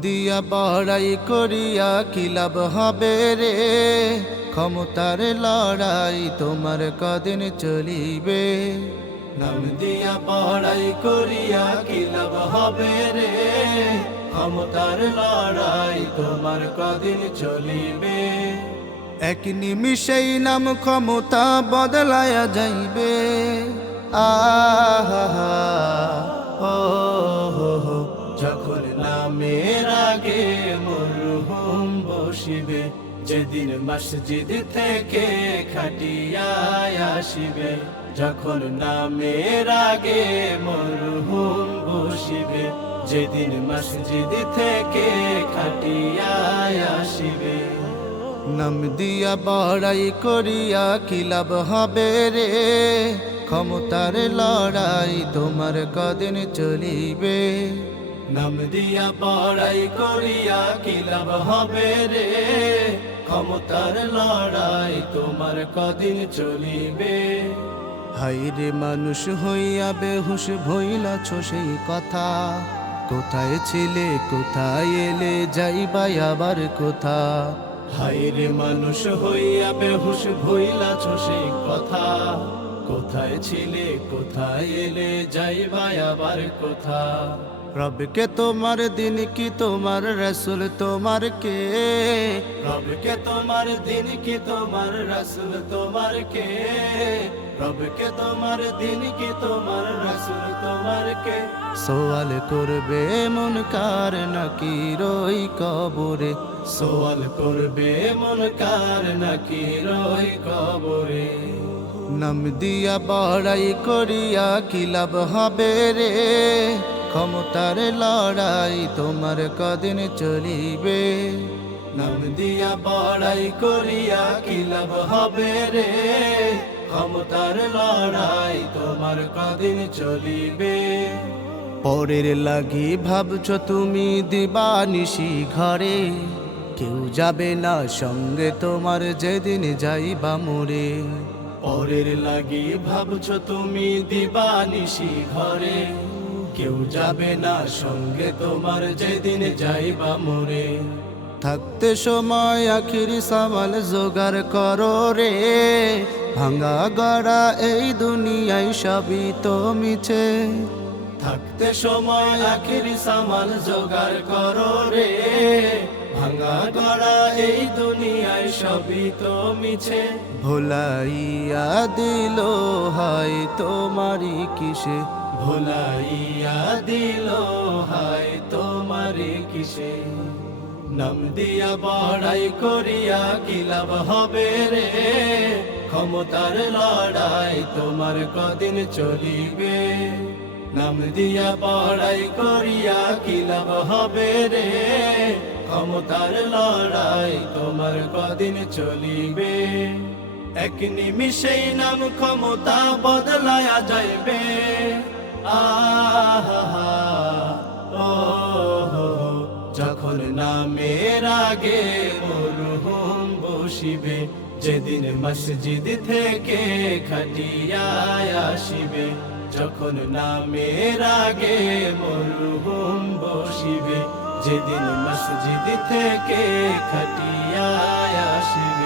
দিয়া বড়াই করিয়া কি লাভ হবে রে? ক্ষমতার লড়াই তোমার কদিন চলিবে। নাম দিয়া বড়াই করিয়া কি লাভ হবে রে? ক্ষমতার লড়াই তোমার কদিন চলিবে। এক নিমিষেই নাম ক্ষমতা বদলায়া যাইবে। আহা ও যখন নামের আগে মরহুম বসিবে যেদিন মসজিদ থেকে খাটিয়ায় আসিবে, যখন নামের আগে মরহুম বসিবে, যেদিন মসজিদ থেকে খাটিয়ায় আসিবে। নাম দিয়া বড়াই করিয়া কি লাভ হবে রে? ক্ষমতার লড়াই তোমার কদিন চলিবে। নাম দিয়া বড়াই করিয়া কি লাভ হবে রে? ক্ষমতার লড়াই তোমার কদিন চলিবে। হাইরে মানুষ হইয়া বেহুশ ভইলাছ সেই কথা। কোথায় ছিলে কোথায় এলে যাইবাই আবার কোথা। হাইরে মানুষ হইয়া বেহুশ ভইলাছ সেই কথা। কোথায় ছিলে কোথায় এলে যাইবাই আবার কোথা। রবকে তোমার দিন কি তোমার রসুল তোমার কে? রবকে তোমার দিন কি তোমার রসুল তোমার কে? রবকে তোমার দিন কি তোমার রসুল তোমার কে? সওয়াল করবে মন কার নাকি রই কবরে? সওয়াল করবে মন কার নাকি রই কবরে? নাম দিয়া বড়াই করিয়া কি লাভ হবে রে? ক্ষমতার লড়াই তোমার কদিন চলিবে। নাম দিয়া বড়াই করিয়া কি লাভ হবে রে? ক্ষমতার লড়াই তোমার কদিন চলিবে। পরের লাগি ভাবছ তুমি দিবানিশি ঘরে। কেউ যাবে না সঙ্গে তোমার যেদিন যাইবা মোরে। পরের লাগি ভাবছ তুমি দিবানিশি ঘরে। কেউ যাবে না সঙ্গে তোমার যেদিন যাইবা মোরে থাকতে সময় আখিরি সামাল জোগাড় করো রে। ভাঙা গড়া এই দুনিয়ায় সবই তো মিছে। থাকতে সময় আখিরি সামাল জোগাড় করো রে। ভাঙা গড়া এই দুনিয়ায় সবই তো মিছে। ভোলাইয়া দিল হয় তোমারই কিসে? ভোলাইয়া দিল, হয় তোমারই কিসে? নাম দিয়া বড়াই করিয়া কি লাভ হবে রে? ক্ষমতার লড়াই তোমার কদিন চলিবে। নাম দিয়া বড়াই করিয়া কি লাভ হবে রে? ক্ষমতার লড়াই তোমার কদিন চলিবে। এক নিমিষেই নাম ক্ষমতা বদলায়া যাইবে। আহা ও যখন নামের আগে মরহুম বসিবে, যেদিন মসজিদ থেকে খাটিয়ায় আসিবে, যখন নামের আগে মরহুম বসিবে, যেদিন মসজিদ থেকে খাটিয়ায় আসিবে।